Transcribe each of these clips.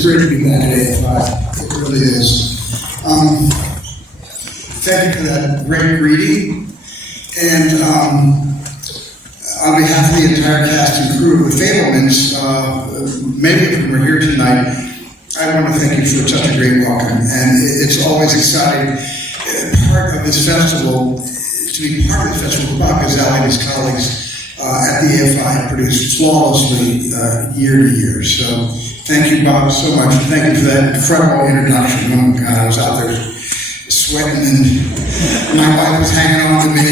It's great to be back at AFI. It really is. Thank you for that great greeting. And on behalf of the entire cast and crew of the Fabelmans, many of whom are here tonight, I want to thank you for such a great welcome. And it's always exciting. Part of this festival, to be part of this festival, Bob Gazelle and his colleagues at the AFI produce flawlessly year to year. So thank you, Bob, so much. Thank you for that incredible introduction. Oh, God, I was out there sweating, and my wife was hanging on to me,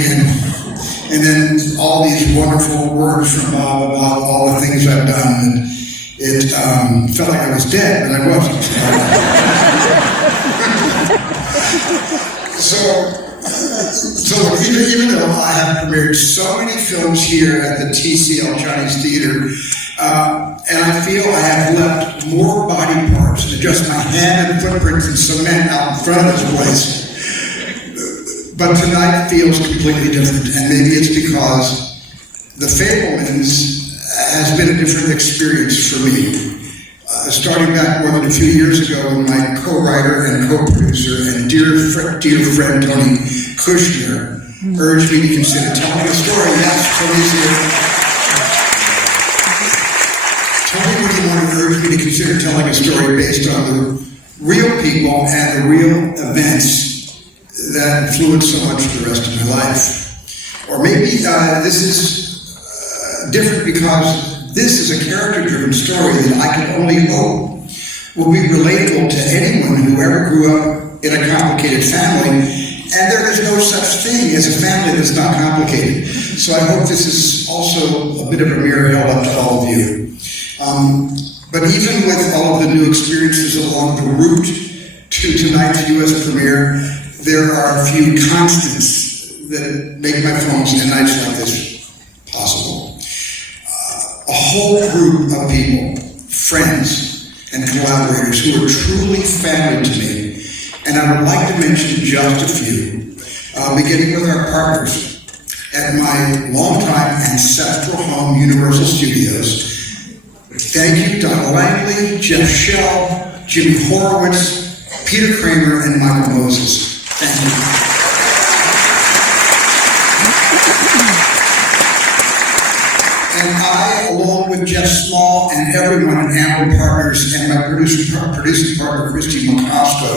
and then all these wonderful words from Bob about all the things I've done. And it felt like I was dead, but I wasn't. So even though I have premiered so many films here at the TCL Chinese Theater, and I feel I have left more body parts than just my hand and footprints and cement out in front of this place. But tonight feels completely different, and maybe it's because the Fabelmans has been a different experience for me. Starting back more than a few years ago when my co-writer and co-producer and dear friend Tony Kushner urged me to consider telling a story. Yes, Tony's here. Tony really wanted to urge me to consider telling a story based on the real people and the real events that influenced so much of the rest of my life. Or maybe this is different because this is a character-driven story that I can only hope will be relatable to anyone who ever grew up in a complicated family. And there is no such thing as a family that's not complicated. So I hope this is also a bit of a mirror held up to all of you. But even with all of the new experiences along the route to tonight's US premiere, there are a few constants that make my films and nights like this possible. A whole group of people, friends, and collaborators who are truly family to me. And I would like to mention just a few, beginning with our partners at my longtime ancestral home, Universal Studios. Thank you, Dano Langley, Jeff Shell, Jimmy Horowitz, Peter Kramer, and Michael Moses. Thank you. And I, along with Jeff Small and everyone at Amber Partners and my producing partner, Kristie Macosko,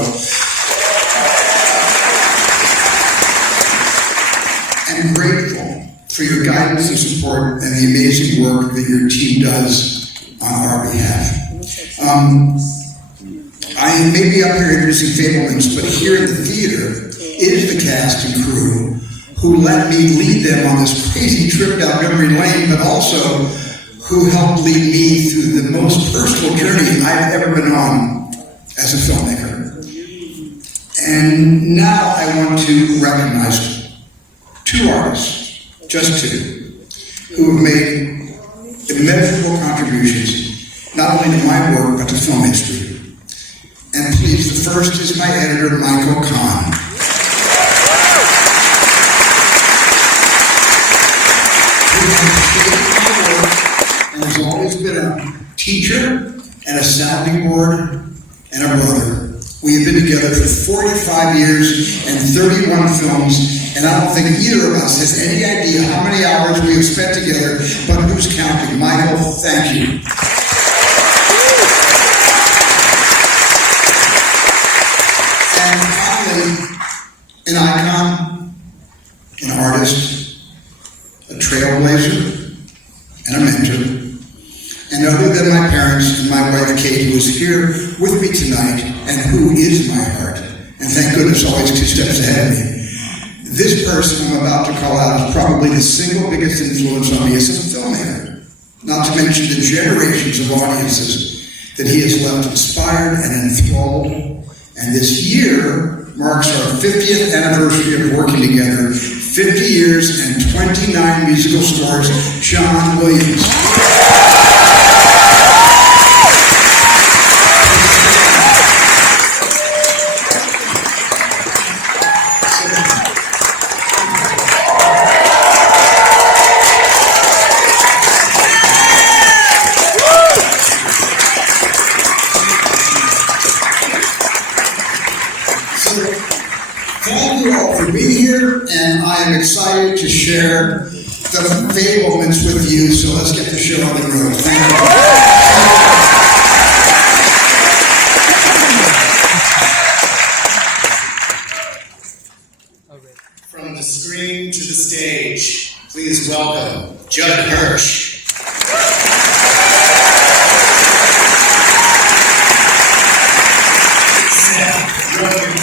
am grateful for your guidance and support and the amazing work that your team does on our behalf. I may be up here introducing Fabelmans, but here in the theater is the cast and crew who let me lead them on this crazy trip down memory lane, but also who helped lead me through the most personal journey I've ever been on as a filmmaker. And now I want to recognize two artists, just two, who have made immeasurable contributions, not only to my work, but to film history. And please, the first is my editor, Michael Kahn. And has always been a teacher and a sounding board and a brother. We have been together for 45 years and 31 films, and I don't think either of us has any idea how many hours we have spent together, but who's counting? Michael, thank you. And finally, an icon, an artist, a trailblazer, and a mentor. And other than my parents and my wife Kate, who is here with me tonight and who is my heart, and thank goodness always 2 steps ahead of me, this person I'm about to call out is probably the single biggest influence on me as a filmmaker, not to mention the generations of audiences that he has left inspired and enthralled. And this year marks our 50th anniversary of working together, 50 years and 29 musical scores, John Williams. pleasure, and I am excited to share the Fabelmans with you, so let's get the show on the road. Thank you. From the screen to the stage, please welcome Judd Hirsch. Seth Rogen.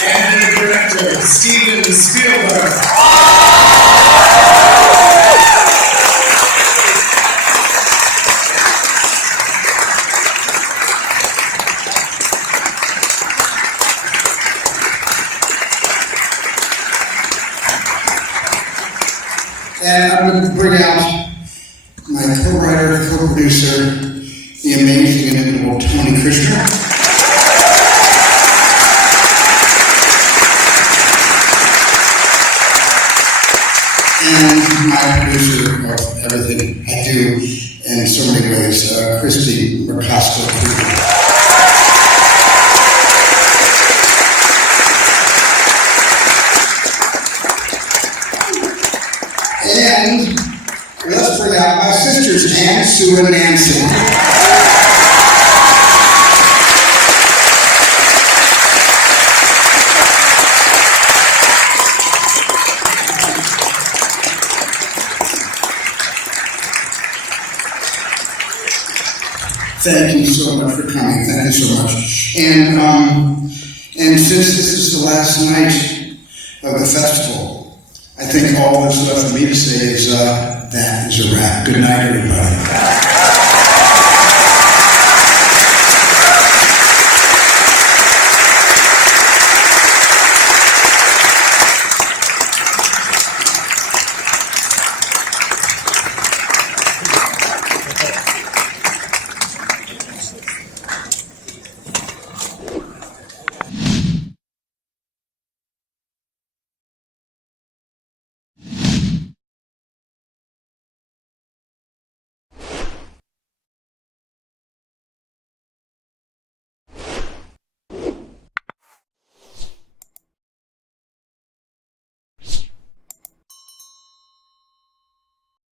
And the director, Steven Spielberg. And I'm going to bring out my co-writer, co-producer, the amazing and inimitable Tony Kushner. And my producer of everything I do in so many ways, Kristie Macosko Krieger. And let's bring out my sisters, Ann, Sue, and Nancy. Thank you so much for coming. Thank you so much. And since this is the last night of the festival, I think all that's left for me to say is that is a wrap. Good night, everybody.